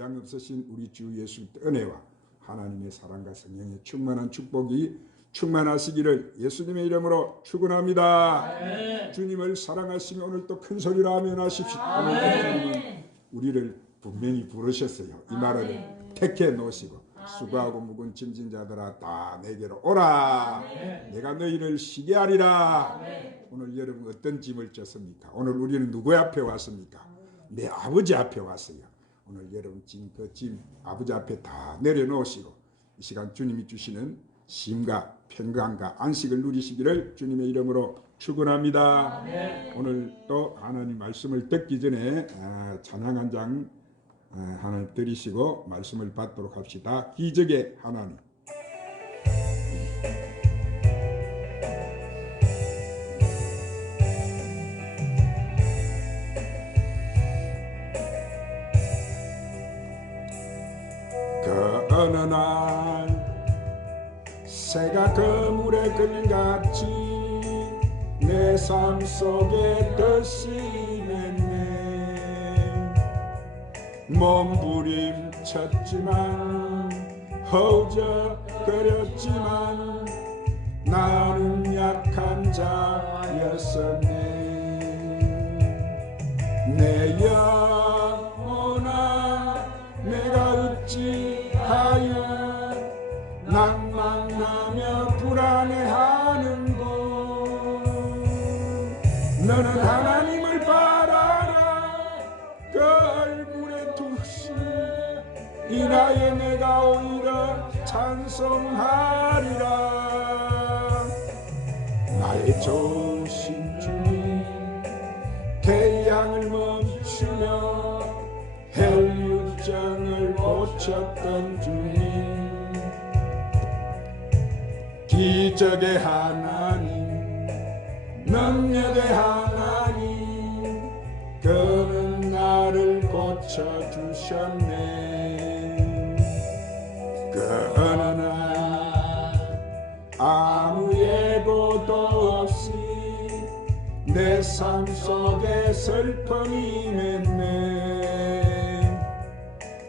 한량없으신 우리 주 예수 은혜와 하나님의 사랑과 성령의 충만한 축복이 충만하시기를 예수님의 이름으로 축원합니다. 아멘. 주님을 사랑하시며 오늘 또 큰 소리로 아멘하십시오. 오늘 우리를 분명히 부르셨어요. 이 말을 택해 놓으시고 수고하고 무거운 짐진 자들아 다 내게로 오라. 내가 너희를 쉬게 하리라. 오늘 여러분 어떤 짐을 졌습니까? 오늘 우리는 누구 앞에 왔습니까? 내 아버지 앞에 왔어요. 오늘 여러분 그 짐 아버지 앞에 다 내려놓으시고 이 시간 주님이 주시는 쉼과 평강과 안식을 누리시기를 주님의 이름으로 축원합니다. 오늘 또 하나님 말씀을 듣기 전에 찬양 한 장 하나 드리시고 말씀을 받도록 합시다. 기적의 하나님. 그 어느 날 새가 그물에 끌같이 내 삶 속에 듯이 맺네. 몸부림쳤지만 허우적거렸지만 나는 약한 자였었네. 내 영혼아 내가 어찌하여 낭만하며 불안해하는고. 너는 하나님을 바라라. 그 얼굴에 두시 이나에 내가 오히려 찬송하리라. 나의 좋으신 주님 태양을 멈추며 헬류장을 고쳤던 주님 기적의 하나님 능력의 하나님 그는 나를 고쳐주셨네. 그 어느 날 아무 예고도 없이 내 삶 속에 슬픔이 맺네.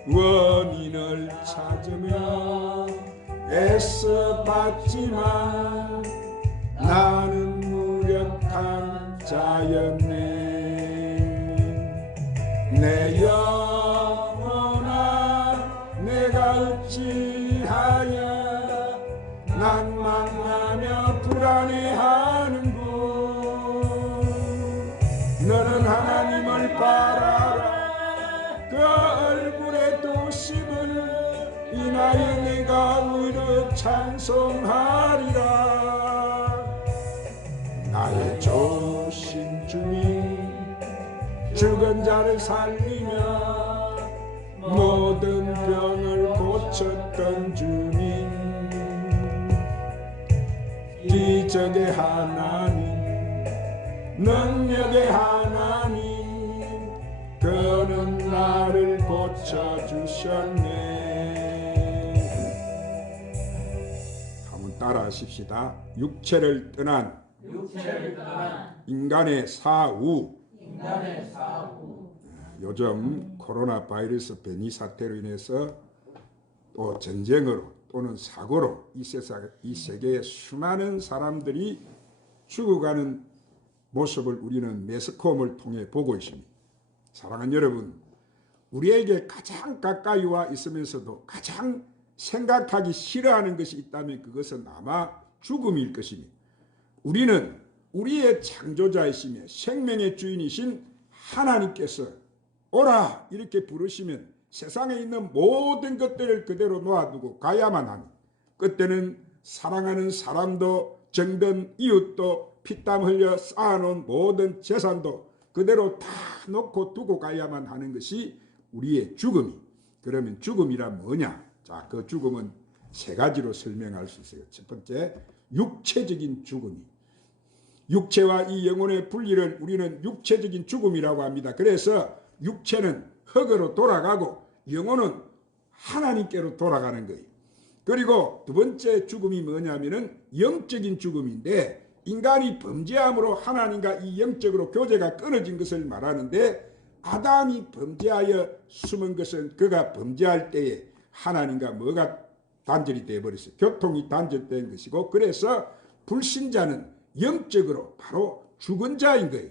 원인을 찾으며 애써 봤지만 나는 무력한 자였네. 내 영혼아 내가 어찌하여 낭만하며 불안해하는고. 너는 하나님을 바라라. 그 얼굴에 도심을 인하여 내가 의롭 찬송하리라. 나의 좋으신 주님 죽은 자를 살리며 모든 병을 고쳤던 주님 기적의 하나님 능력의 하나님 그는 나를 고쳐주셨네. 한번 따라 하십시다. 육체를 떠난 인간의 사후. 요즘 코로나 바이러스 변이 사태로 인해서 또 전쟁으로 또는 사고로 이 세계의 수많은 사람들이 죽어가는 모습을 우리는 매스컴을 통해 보고 있습니다. 사랑하는 여러분, 우리에게 가장 가까이 와 있으면서도 가장 생각하기 싫어하는 것이 있다면 그것은 아마 죽음일 것입니다. 우리는 우리의 창조자이시며 생명의 주인이신 하나님께서 오라 이렇게 부르시면 세상에 있는 모든 것들을 그대로 놓아두고 가야만 합니다. 그때는 사랑하는 사람도 정든 이웃도 피땀 흘려 쌓아놓은 모든 재산도 그대로 다 놓고 두고 가야만 하는 것이 우리의 죽음이. 그러면 죽음이란 뭐냐? 자, 그 죽음은 세 가지로 설명할 수 있어요. 첫 번째, 육체적인 죽음이. 육체와 이 영혼의 분리를 우리는 육체적인 죽음이라고 합니다. 그래서 육체는 흙으로 돌아가고 영혼은 하나님께로 돌아가는 거예요. 그리고 두 번째 죽음이 뭐냐면은 영적인 죽음인데 인간이 범죄함으로 하나님과 이 영적으로 교제가 끊어진 것을 말하는데 아담이 범죄하여 숨은 것은 그가 범죄할 때에 하나님과 뭐가 단절이 되어버렸어요. 교통이 단절된 것이고, 그래서 불신자는 영적으로 바로 죽은 자인 거예요.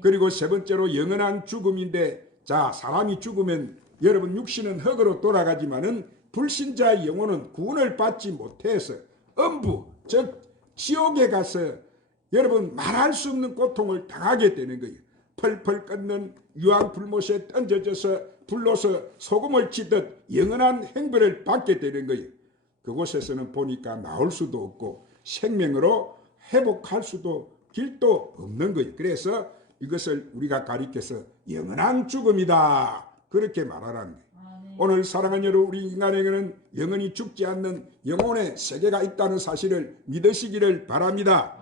그리고 세 번째로 영원한 죽음인데, 자, 사람이 죽으면 여러분 육신은 흙으로 돌아가지만은 불신자의 영혼은 구원을 받지 못해서 음부, 즉 지옥에 가서 여러분 말할 수 없는 고통을 당하게 되는 거예요. 펄펄 끓는 유황 불못에 던져져서 불로서 소금을 치듯 영원한 행벌을 받게 되는 거예요. 그곳에서는 보니까 나올 수도 없고 생명으로 회복할 수도 길도 없는 거예요. 그래서 이것을 우리가 가리켜서 영원한 죽음이다, 그렇게 말하라는 거예요. 오늘 사랑하는 여러분, 우리 인간에게는 영원히 죽지 않는 영혼의 세계가 있다는 사실을 믿으시기를 바랍니다.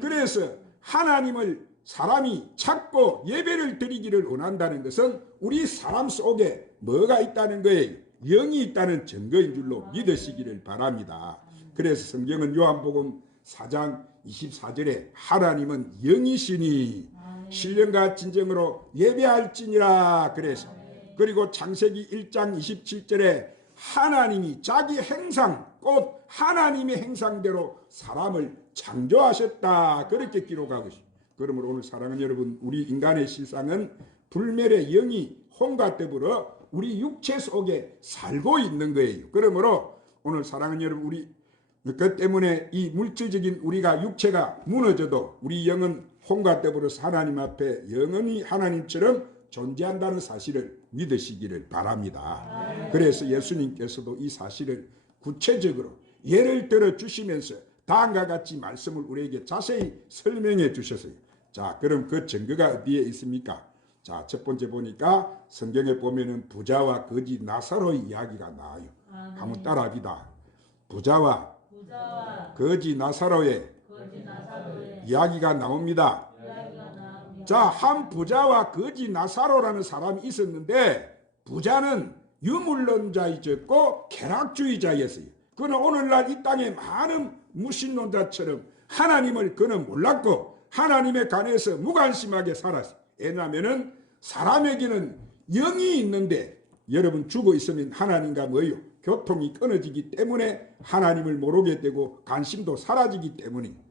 그래서 하나님을 사람이 찾고 예배를 드리기를 원한다는 것은 우리 사람 속에 뭐가 있다는 거예요? 영이 있다는 증거인 줄로 믿으시기를 바랍니다. 그래서 성경은 요한복음 4장 24절에 하나님은 영이시니 신령과 진정으로 예배할지니라 그래서, 그리고 창세기 1장 27절에 하나님이 자기 행상, 곧 하나님의 행상대로 사람을 창조하셨다, 그렇게 기록하고 있습니다. 그러므로 오늘 사랑하는 여러분, 우리 인간의 실상은 불멸의 영이 혼과되버려 우리 육체 속에 살고 있는 거예요. 그러므로 오늘 사랑하는 여러분, 우리 그 때문에 이 물질적인 우리가 육체가 무너져도 우리 영은 혼과되버려서 하나님 앞에 영원히 하나님처럼 존재한다는 사실을 믿으시기를 바랍니다. 그래서 예수님께서도 이 사실을 구체적으로 예를 들어 주시면서 다음과 같이 말씀을 우리에게 자세히 설명해 주셨어요. 자, 그럼 그 증거가 어디에 있습니까? 자, 첫 번째 보니까 성경에 보면은 부자와 거지 나사로의 이야기가 나와요. 한번 따라합니다. 부자와 거지 나사로의 이야기가 나옵니다. 자, 한 부자와 거지 나사로라는 사람이 있었는데, 부자는 유물론자이었고 쾌락주의자였어요. 그는 오늘날 이 땅에 많은 무신론자처럼 하나님을 그는 몰랐고 하나님에 관해서 무관심하게 살았어요. 왜냐하면 사람에게는 영이 있는데, 여러분 죽어 있으면 하나님과 뭐예요? 교통이 끊어지기 때문에 하나님을 모르게 되고 관심도 사라지기 때문이에요.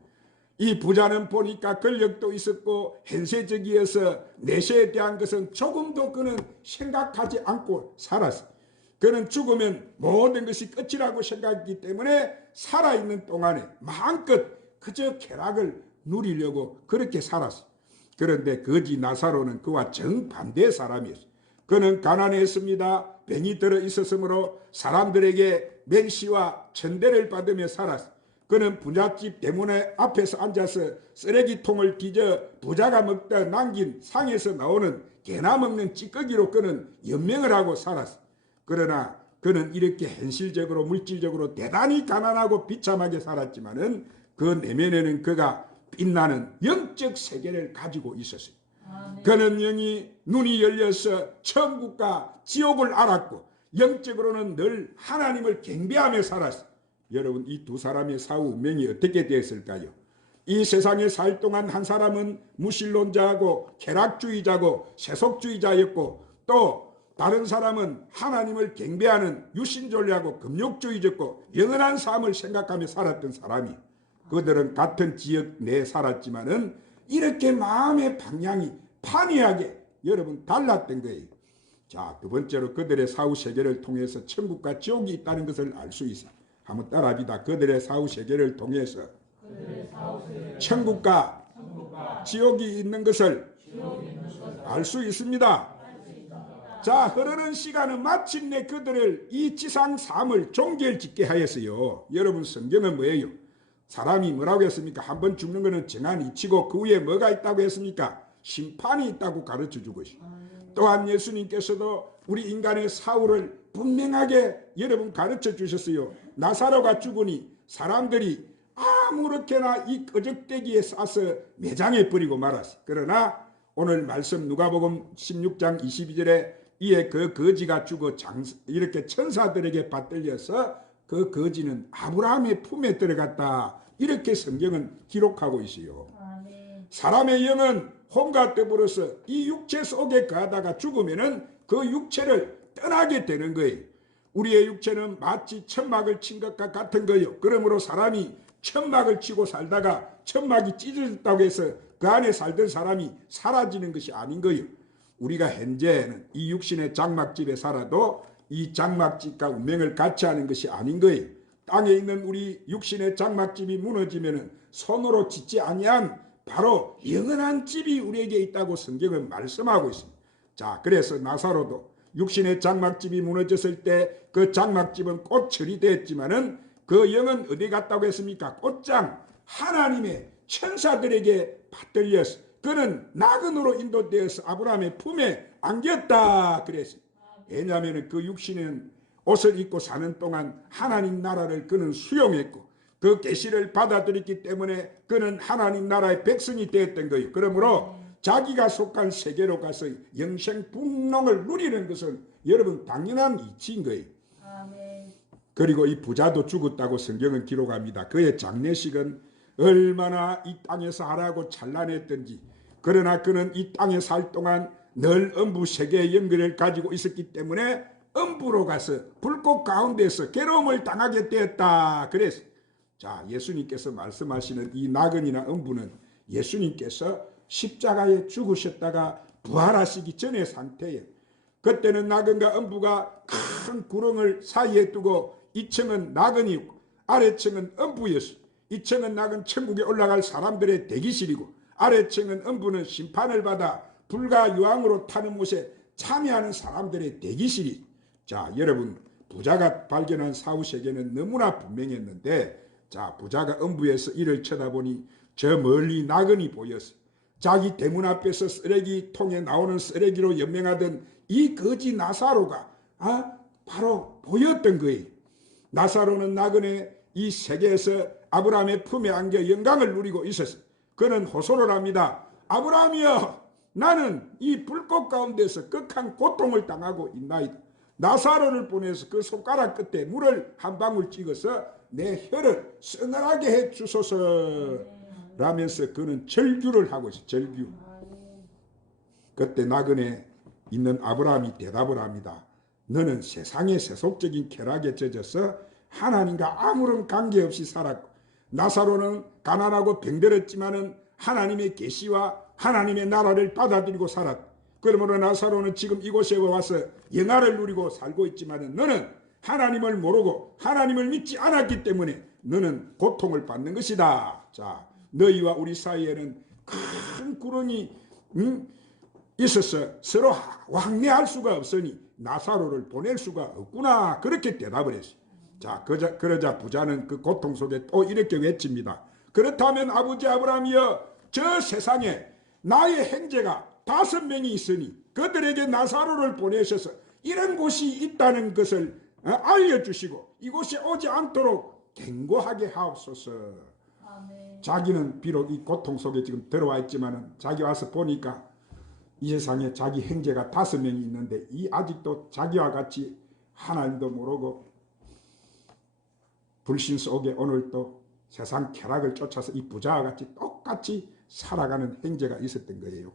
이 부자는 보니까 권력도 있었고 현세적이어서 내세에 대한 것은 조금도 그는 생각하지 않고 살았어요. 그는 죽으면 모든 것이 끝이라고 생각했기 때문에 살아있는 동안에 마음껏 그저 쾌락을 누리려고 그렇게 살았어요. 그런데 거지 나사로는 그와 정반대의 사람이었어요. 그는 가난했습니다. 병이 들어 있었으므로 사람들에게 맹시와 천대를 받으며 살았어요. 그는 부잣집 대문에 앞에서 앉아서 쓰레기통을 뒤져 부자가 먹다 남긴 상에서 나오는 개나 먹는 찌꺼기로 그는 연명을 하고 살았어. 그러나 그는 이렇게 현실적으로 물질적으로 대단히 가난하고 비참하게 살았지만은 그 내면에는 그가 빛나는 영적 세계를 가지고 있었어요. 그는 영이 눈이 열려서 천국과 지옥을 알았고 영적으로는 늘 하나님을 경배하며 살았어요. 여러분, 이 두 사람의 사후 운명이 어떻게 되었을까요? 이 세상에 살 동안 한 사람은 무신론자하고 쾌락주의자고 세속주의자였고, 또 다른 사람은 하나님을 경배하는 유신존리하고 금욕주의였고 영원한 삶을 생각하며 살았던 사람이, 그들은 같은 지역 내에 살았지만은 이렇게 마음의 방향이 판이하게 여러분 달랐던 거예요. 자, 두 번째로 그들의 사후 세계를 통해서 천국과 지옥이 있다는 것을 알 수 있어요. 한번 따라합니다. 그들의 사후 세계를 통해서 천국과 지옥이 있는 것을 알 수 있습니다. 자, 흐르는 시간은 마침내 그들을 이 지상 삶을 종결짓게 하였어요. 여러분, 성경은 뭐예요? 사람이 뭐라고 했습니까? 한번 죽는 것은 정한 이치고 그 후에 뭐가 있다고 했습니까? 심판이 있다고 가르쳐 주고 있습니다. 또한 예수님께서도 우리 인간의 사후를 분명하게 여러분 가르쳐 주셨어요. 나사로가 죽으니 사람들이 아무렇게나 이 끄적대기에 싸서 매장해 버리고 말았어요. 그러나 오늘 말씀 누가복음 16장 22절에 이에 그 거지가 죽어 이렇게 천사들에게 받들려서 그 거지는 아브라함의 품에 들어갔다, 이렇게 성경은 기록하고 있어요. 사람의 영은 혼과 더불어서 이 육체 속에 거하다가 죽으면은 그 육체를 떠나게 되는 거예요. 우리의 육체는 마치 천막을 친 것과 같은 거예요. 그러므로 사람이 천막을 치고 살다가 천막이 찢어졌다고 해서 그 안에 살던 사람이 사라지는 것이 아닌 거예요. 우리가 현재는 이 육신의 장막집에 살아도 이 장막집과 운명을 같이 하는 것이 아닌 거예요. 땅에 있는 우리 육신의 장막집이 무너지면 손으로 짓지 아니한 바로 영원한 집이 우리에게 있다고 성경은 말씀하고 있습니다. 자, 그래서 나사로도 육신의 장막집이 무너졌을 때 그 장막집은 꽃처리 됐지만은 그 영은 어디 갔다고 했습니까? 꽃장 하나님의 천사들에게 받들렸어. 그는 나그네로 인도되어서 아브라함의 품에 안겼다 그랬어요. 왜냐하면 그 육신은 옷을 입고 사는 동안 하나님 나라를 그는 수용했고 그 계시를 받아들였기 때문에 그는 하나님 나라의 백성이 되었던 거예요. 그러므로 자기가 속한 세계로 가서 영생 분농을 누리는 것은 여러분 당연한 이치인 거예요. 그리고 이 부자도 죽었다고 성경은 기록합니다. 그의 장례식은 얼마나 이 땅에서 하라고 찬란했던지, 그러나 그는 이 땅에 살 동안 늘 음부 세계의 연결을 가지고 있었기 때문에 음부로 가서 불꽃 가운데서 괴로움을 당하게 되었다 그래서, 자, 예수님께서 말씀하시는 이 나그네나 음부는 예수님께서 십자가에 죽으셨다가 부활하시기 전의 상태예요. 그때는 나그네가 음부가 큰 구렁을 사이에 두고 2층은 나그네이고 아래층은 음부였어요. 2층은 나그네 천국에 올라갈 사람들의 대기실이고 아래층은 음부는 심판을 받아 불과 유황으로 타는 못에 참여하는 사람들의 대기실이. 자, 여러분, 부자가 발견한 사후세계는 너무나 분명했는데, 자, 부자가 음부에서 이를 쳐다보니 저 멀리 나그네 보였어요. 자기 대문 앞에서 쓰레기통에 나오는 쓰레기로 연명하던 이 거지 나사로가 바로 보였던 거예요. 나사로는 나그네 이 세계에서 아브라함의 품에 안겨 영광을 누리고 있었어요. 그는 호소를 합니다. 아브라함이여, 나는 이 불꽃 가운데서 극한 고통을 당하고 있나이다. 나사로를 보내서 그 손가락 끝에 물을 한 방울 찍어서 내 혀를 서늘하게 해 주소서 라면서 그는 절규를 하고 있어요. 절규. 그때 나그네 있는 아브라함이 대답을 합니다. 너는 세상의 세속적인 쾌락에 젖어서 하나님과 아무런 관계없이 살았고, 나사로는 가난하고 병들었지만은 하나님의 계시와 하나님의 나라를 받아들이고 살았다. 그러므로 나사로는 지금 이곳에 와서 영화를 누리고 살고 있지만은 너는 하나님을 모르고 하나님을 믿지 않았기 때문에 너는 고통을 받는 것이다. 자, 너희와 우리 사이에는 큰 구렁이 있어서 서로 왕래할 수가 없으니 나사로를 보낼 수가 없구나. 그렇게 대답을 했어요. 자, 그러자 부자는 그 고통 속에 또 이렇게 외칩니다. 그렇다면 아버지 아브라함이여, 저 세상에 나의 형제가 5명이 있으니 그들에게 나사로를 보내셔서 이런 곳이 있다는 것을 알려주시고 이곳에 오지 않도록 경고하게 하옵소서. 아멘. 자기는 비록 이 고통 속에 지금 들어와 있지만 자기 와서 보니까 이 세상에 자기 형제가 5명이 있는데 이 아직도 자기와 같이 하나님도 모르고 불신 속에 오늘도 세상 쾌락을 쫓아서 이 부자와 같이 똑같이 살아가는 형제가 있었던 거예요.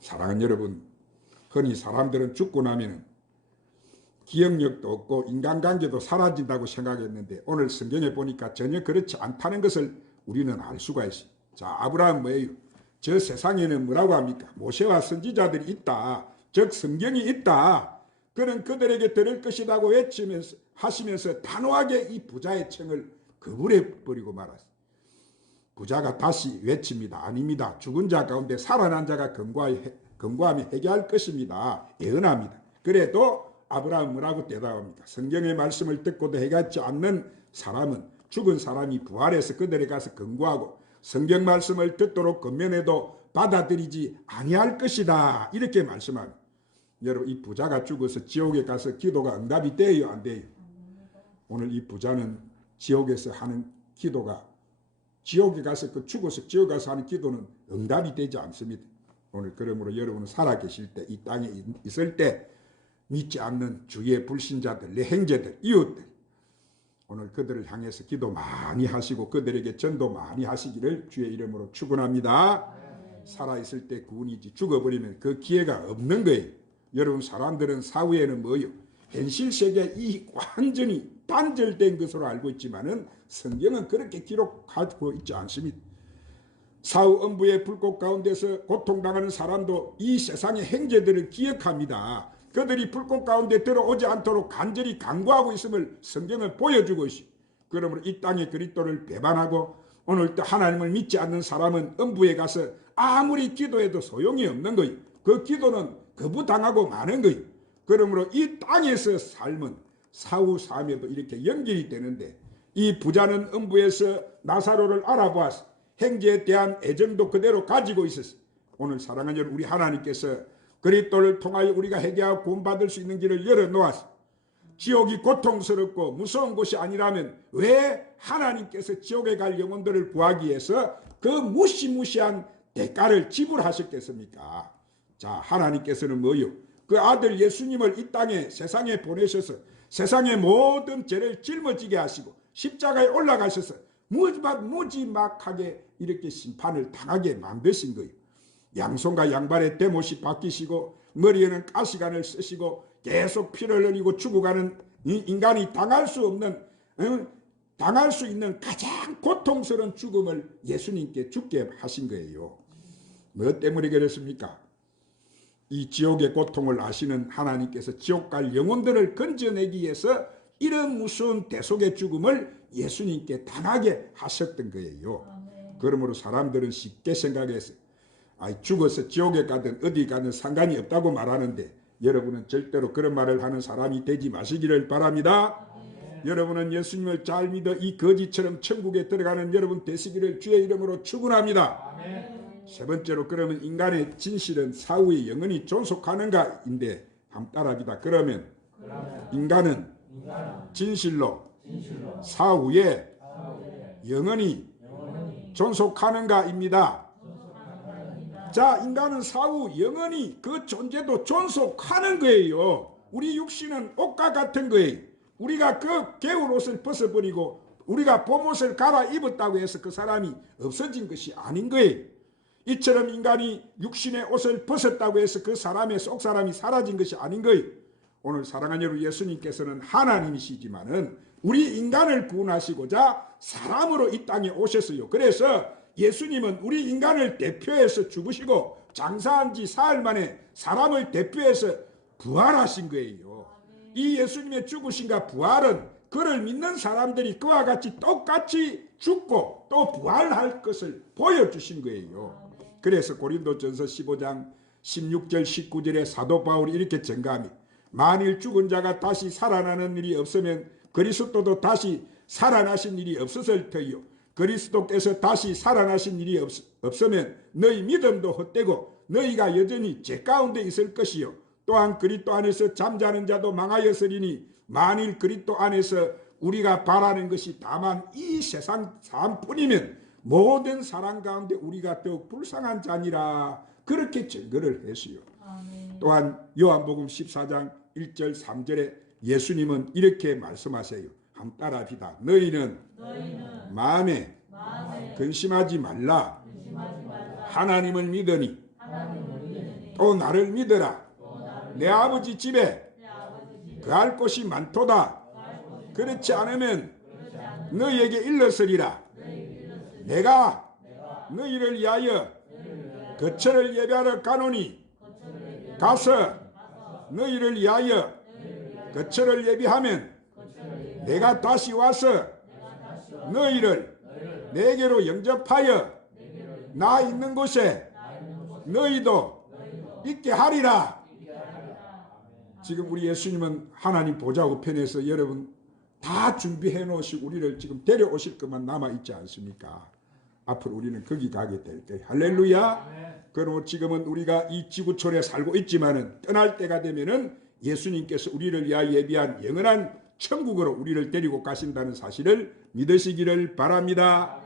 사랑하는 여러분, 흔히 사람들은 죽고 나면 기억력도 없고 인간관계도 사라진다고 생각했는데 오늘 성경에 보니까 전혀 그렇지 않다는 것을 우리는 알 수가 있어요. 자, 아브라함 뭐예요? 저 세상에는 뭐라고 합니까? 모세와 선지자들이 있다. 즉 성경이 있다. 그는 그들에게 들을 것이라고 외치면서 하시면서 단호하게 이 부자의 청을 거부해 버리고 말았어요. 부자가 다시 외칩니다. 아닙니다. 죽은 자 가운데 살아난 자가 경고하며 회개할 것입니다. 예언합니다. 그래도 아브라함은 뭐라고 대답합니까? 성경의 말씀을 듣고도 회개하지 않는 사람은 죽은 사람이 부활해서 그들에 가서 경고하고 성경 말씀을 듣도록 권면해도 받아들이지 아니할 것이다. 이렇게 말씀합니다. 여러분, 이 부자가 죽어서 지옥에 가서 기도가 응답이 돼요, 안 돼요? 오늘 이 부자는 지옥에서 하는 기도가, 지옥에 가서 죽어서 지옥에 가서 하는 기도는 응답이 되지 않습니다. 오늘 그러므로 여러분은 살아계실 때, 이 땅에 있을 때 믿지 않는 주위의 불신자들, 내 형제들, 이웃들, 오늘 그들을 향해서 기도 많이 하시고 그들에게 전도 많이 하시기를 주의 이름으로 축원합니다. 살아있을 때 구원이지 죽어버리면 그 기회가 없는 거예요. 여러분, 사람들은 사후에는 뭐요? 현실 세계 이 완전히 단절된 것으로 알고 있지만은 성경은 그렇게 기록하고 있지 않습니다. 사후 음부의 불꽃 가운데서 고통당하는 사람도 이 세상의 행제들을 기억합니다. 그들이 불꽃 가운데 들어오지 않도록 간절히 간구하고 있음을 성경을 보여주고 있어요. 그러므로 이 땅의 그리스도를 배반하고 오늘도 하나님을 믿지 않는 사람은 음부에 가서 아무리 기도해도 소용이 없는 거예요. 그 기도는 거부당하고 마는 거예요. 그러므로 이 땅에서 삶은 사후 삶에도 이렇게 연결이 되는데, 이 부자는 음부에서 나사로를 알아보았어. 행제에 대한 애정도 그대로 가지고 있었어. 오늘 사랑하는 여러분, 우리 하나님께서 그리스도를 통하여 우리가 회개하고 구원받을 수 있는 길을 열어놓았어. 지옥이 고통스럽고 무서운 곳이 아니라면 왜 하나님께서 지옥에 갈 영혼들을 구하기 위해서 그 무시무시한 대가를 지불하셨겠습니까? 자, 하나님께서는 뭐요? 그 아들 예수님을 이 땅에 세상에 보내셔서 세상의 모든 죄를 짊어지게 하시고 십자가에 올라가셔서 무지막하게 이렇게 심판을 당하게 만드신 거예요. 양손과 양발에 대못이 박히시고 머리에는 가시관을 쓰시고 계속 피를 흘리고 죽어가는 이 인간이 당할 수 있는 가장 고통스러운 죽음을 예수님께 죽게 하신 거예요. 뭐 때문에 그랬습니까? 이 지옥의 고통을 아시는 하나님께서 지옥 갈 영혼들을 건져내기 위해서 이런 무서운 대속의 죽음을 예수님께 당하게 하셨던 거예요. 그러므로 사람들은 쉽게 생각해서 죽어서 지옥에 가든 어디 가든 상관이 없다고 말하는데, 여러분은 절대로 그런 말을 하는 사람이 되지 마시기를 바랍니다. 여러분은 예수님을 잘 믿어 이 거지처럼 천국에 들어가는 여러분 되시기를 주의 이름으로 축원합니다. 세 번째로, 그러면 인간의 진실은 사후에 영원히 존속하는가인데, 한번 따라합니다. 그러면 인간은 진실로 사후에 영원히 존속하는가입니다. 자, 인간은 사후 영원히 그 존재도 존속하는 거예요. 우리 육신은 옷과 같은 거예요. 우리가 그 겨울 옷을 벗어버리고 우리가 봄옷을 갈아입었다고 해서 그 사람이 없어진 것이 아닌 거예요. 이처럼 인간이 육신의 옷을 벗었다고 해서 그 사람의 속사람이 사라진 것이 아닌 거예요. 오늘 사랑하는 여러분, 예수님께서는 하나님이시지만은 우리 인간을 구원하시고자 사람으로 이 땅에 오셨어요. 그래서 예수님은 우리 인간을 대표해서 죽으시고 장사한 지 사흘 만에 사람을 대표해서 부활하신 거예요. 이 예수님의 죽으심과 부활은 그를 믿는 사람들이 그와 같이 똑같이 죽고 또 부활할 것을 보여주신 거예요. 그래서 고린도전서 15장 16절 19절에 사도 바울이 이렇게 증가합니다. 만일 죽은 자가 다시 살아나는 일이 없으면 그리스도도 다시 살아나신 일이 없었을 터이요. 그리스도께서 다시 살아나신 일이 없으면 너희 믿음도 헛되고 너희가 여전히 죄 가운데 있을 것이요. 또한 그리스도 안에서 잠자는 자도 망하였으리니 만일 그리스도 안에서 우리가 바라는 것이 다만 이 세상 삶뿐이면 모든 사람 가운데 우리가 더욱 불쌍한 자니라. 그렇게 증거를 했어요. 또한 요한복음 14장 1절 3절에 예수님은 이렇게 말씀하세요. 한번 따라합시다. 너희는 마음에 근심하지 말라. 하나님을 믿으니 또 나를 믿으라. 내 아버지 집에 거할 곳이 많도다. 그렇지 않으면 너희에게 일렀으리라. 내가 너희를 위하여 거처를 예배하러 가노니 가서 너희를 위하여 거처를 예비하면 내가 다시 와서 너희를 내게로 영접하여 나 있는 곳에 너희도 있게 하리라. 지금 우리 예수님은 하나님 보좌 우편에서 여러분 다 준비해 놓으시고 우리를 지금 데려오실 것만 남아있지 않습니까? 앞으로 우리는 거기 가게 될 거예요. 할렐루야. 그러므로 지금은 우리가 이 지구촌에 살고 있지만은 떠날 때가 되면은 예수님께서 우리를 위하여 예비한 영원한 천국으로 우리를 데리고 가신다는 사실을 믿으시기를 바랍니다.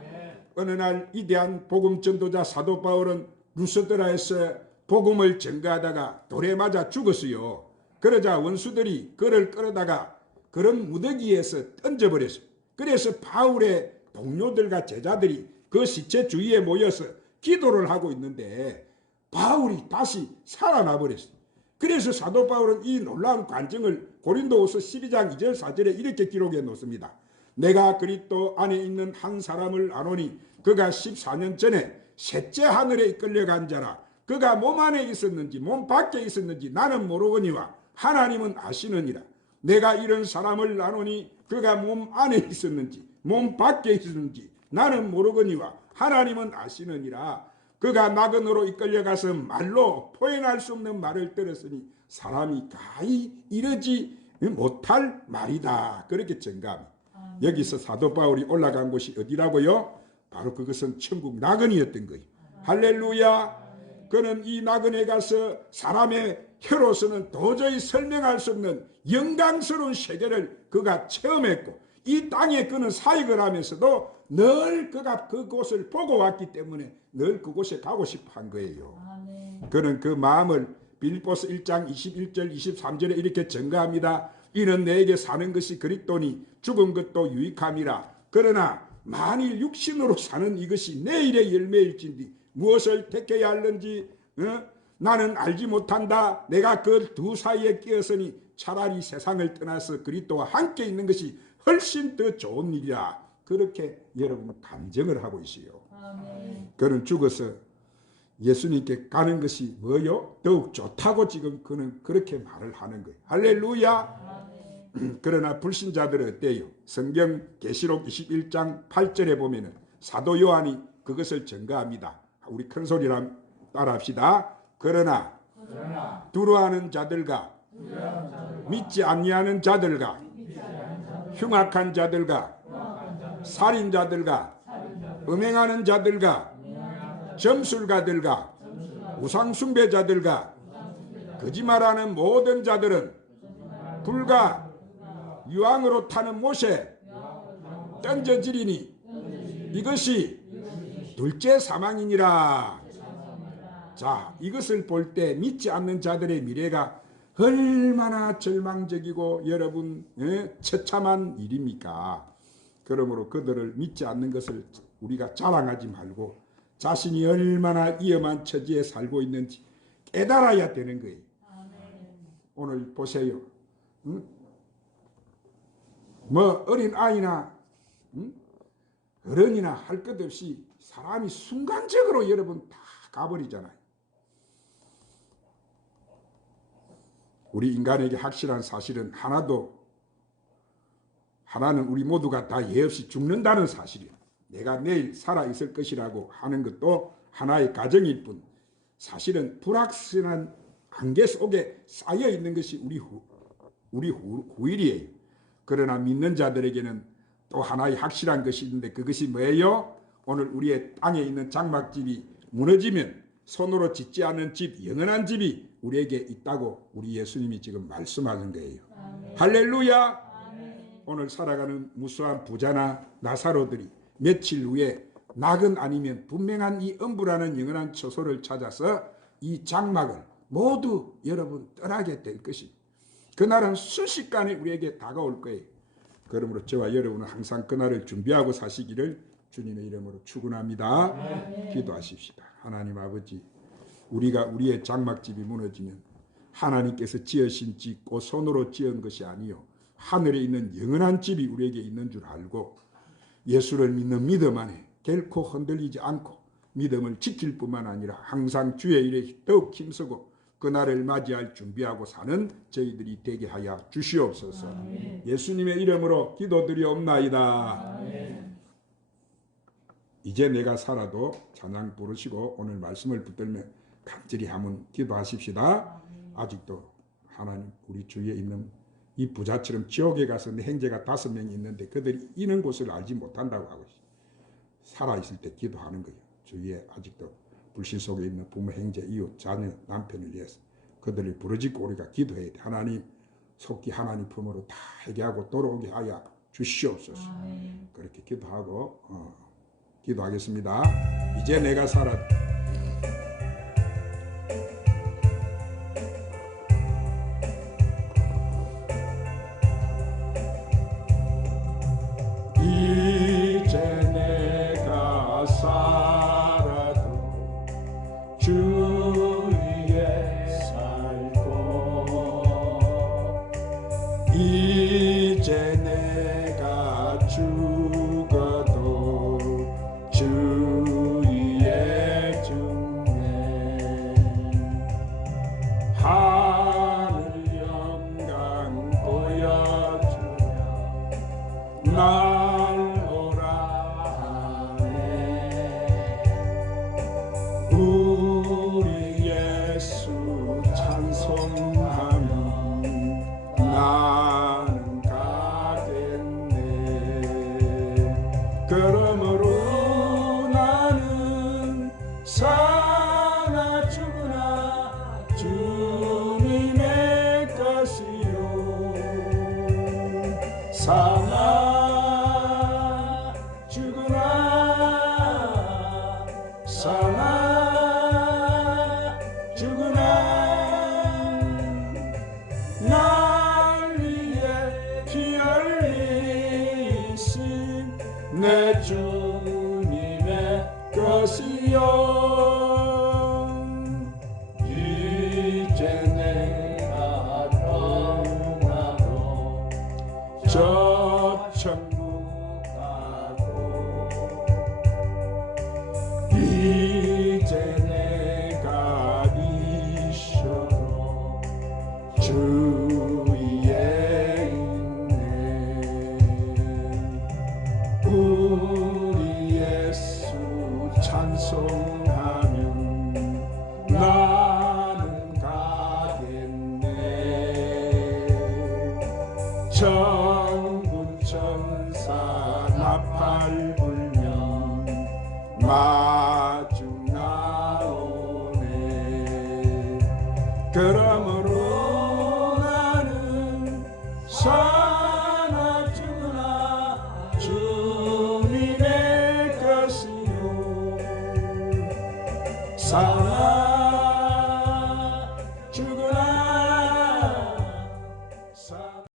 어느 날 위대한 복음 전도자 사도 바울은 루스드라에서 복음을 전가하다가 돌에 맞아 죽었어요. 그러자 원수들이 그를 끌어다가 그런 무더기에서 던져버렸어요. 그래서 바울의 동료들과 제자들이 그 시체 주위에 모여서 기도를 하고 있는데 바울이 다시 살아나 버렸어요. 그래서 사도 바울은 이 놀라운 관증을 고린도후서 12장 2절 4절에 이렇게 기록해 놓습니다. 내가 그리스도 안에 있는 한 사람을 아노니 그가 14년 전에 셋째 하늘에 이끌려간 자라. 그가 몸 안에 있었는지 몸 밖에 있었는지 나는 모르거니와 하나님은 아시느니라. 내가 이런 사람을 아노니 그가 몸 안에 있었는지 몸 밖에 있었는지 나는 모르거니와 하나님은 아시느니라. 그가 나그네로 이끌려가서 말로 표현할 수 없는 말을 들었으니 사람이 가히 이르지 못할 말이다. 그렇게 증가합니다. 여기서 사도 바울이 올라간 곳이 어디라고요? 바로 그것은 천국 나그네였던 거예요. 할렐루야. 그는 이 나그네 가서 사람의 혀로서는 도저히 설명할 수 없는 영광스러운 세계를 그가 체험했고 이 땅에 그는 사역을 하면서도 늘 그가 그곳을 보고 왔기 때문에 늘 그곳에 가고 싶어 한 거예요. 그는 그 마음을 빌립보서 1장 21절 23절에 이렇게 증가합니다. 이는 내게 사는 것이 그리스도니 죽은 것도 유익함이라. 그러나 만일 육신으로 사는 이것이 내일의 열매일진디 무엇을 택해야 할는지 나는 알지 못한다. 내가 그 두 사이에 끼었으니 차라리 세상을 떠나서 그리스도와 함께 있는 것이 훨씬 더 좋은 일이라. 그렇게 여러분 감정을 하고 있어요. 그는 죽어서 예수님께 가는 것이 뭐요? 더욱 좋다고 지금 그는 그렇게 말을 하는 거예요. 할렐루야. 그러나 불신자들은 어때요? 성경 계시록 21장 8절에 보면은 사도 요한이 그것을 증거합니다. 우리 큰 소리로 따라합시다. 그러나 두려워하는 자들과 믿지 아니하는 자들과 흉악한 자들과 살인자들과 음행하는 자들과 점술가들과 우상숭배자들과 거짓말하는 모든 자들은 불과 유황으로 타는 못에 던져지리니 이것이 둘째 사망이니라. 자, 이것을 볼 때 믿지 않는 자들의 미래가 얼마나 절망적이고 여러분 처참한 일입니까? 그러므로 그들을 믿지 않는 것을 우리가 자랑하지 말고 자신이 얼마나 위험한 처지에 살고 있는지 깨달아야 되는 거예요. 오늘 보세요. 뭐 어린 아이나 어른이나 할 것 없이 사람이 순간적으로 여러분 다 가버리잖아요. 우리 인간에게 확실한 사실은 하나는 우리 모두가 다 예 없이 죽는다는 사실이에요. 내가 내일 살아있을 것이라고 하는 것도 하나의 가정일 뿐 사실은 불확실한 안개 속에 쌓여 있는 것이 우리 후일이에요. 그러나 믿는 자들에게는 또 하나의 확실한 것이 있는데 그것이 뭐예요? 오늘 우리의 땅에 있는 장막집이 무너지면 손으로 짓지 않은 집, 영원한 집이 우리에게 있다고 우리 예수님이 지금 말씀하는 거예요. 아멘. 할렐루야. 아멘. 오늘 살아가는 무수한 부자나 나사로들이 며칠 후에 낙은 아니면 분명한 이 음부라는 영원한 처소를 찾아서 이 장막을 모두 여러분 떠나게 될 것입니다. 그날은 순식간에 우리에게 다가올 거예요. 그러므로 저와 여러분은 항상 그날을 준비하고 사시기를 주님의 이름으로 축원합니다. 기도하십시다. 하나님 아버지, 우리가 우리의 장막집이 무너지면 하나님께서 지으신 집, 그 손으로 지은 것이 아니요 하늘에 있는 영원한 집이 우리에게 있는 줄 알고 예수를 믿는 믿음 안에 결코 흔들리지 않고 믿음을 지킬 뿐만 아니라 항상 주의 일에 더욱 힘쓰고 그날을 맞이할 준비하고 사는 저희들이 되게 하여 주시옵소서. 아멘. 예수님의 이름으로 기도드리옵나이다. 아멘. 이제 내가 살아도 찬양 부르시고 오늘 말씀을 붙들며 간절히 한번 기도하십시다. 아멘. 아직도 하나님 우리 주위에 있는 이 부자처럼 지옥에 가서 내 형제가 5명이 있는데 그들이 있는 곳을 알지 못한다고 하고 살아있을 때 기도하는 거예요. 주위에 아직도 불신 속에 있는 부모, 형제, 이웃, 자녀, 남편을 위해서 그들을 부르짖고 우리가 기도해야 돼. 하나님 속히 하나님 품으로 다 회개하고 돌아오게 하여 주시옵소서. 아멘. 그렇게 기도하고 기도하겠습니다. 이제 내가 살아 이제 내가 죽어도 주의 중에 하늘 영광 보여주며 날 오라 하네. 우리 예수 찬송하며 나는 가겠네. 그러므로 나는 사나 죽으나 주님의 것이요. 사나 죽으나 사나 죽으나 날 위해 피 흘리신 내 주님의 것이요. 이제 내가 떠나러 저 천국 가고 이제 내가 있어도 주 위에 있네. 우리 예수 찬송하면 나는 가겠네. 천군 천사 나팔 불면 마주 나오네. 그러므로 나는 사나 죽으나 주님의 것이요. 사나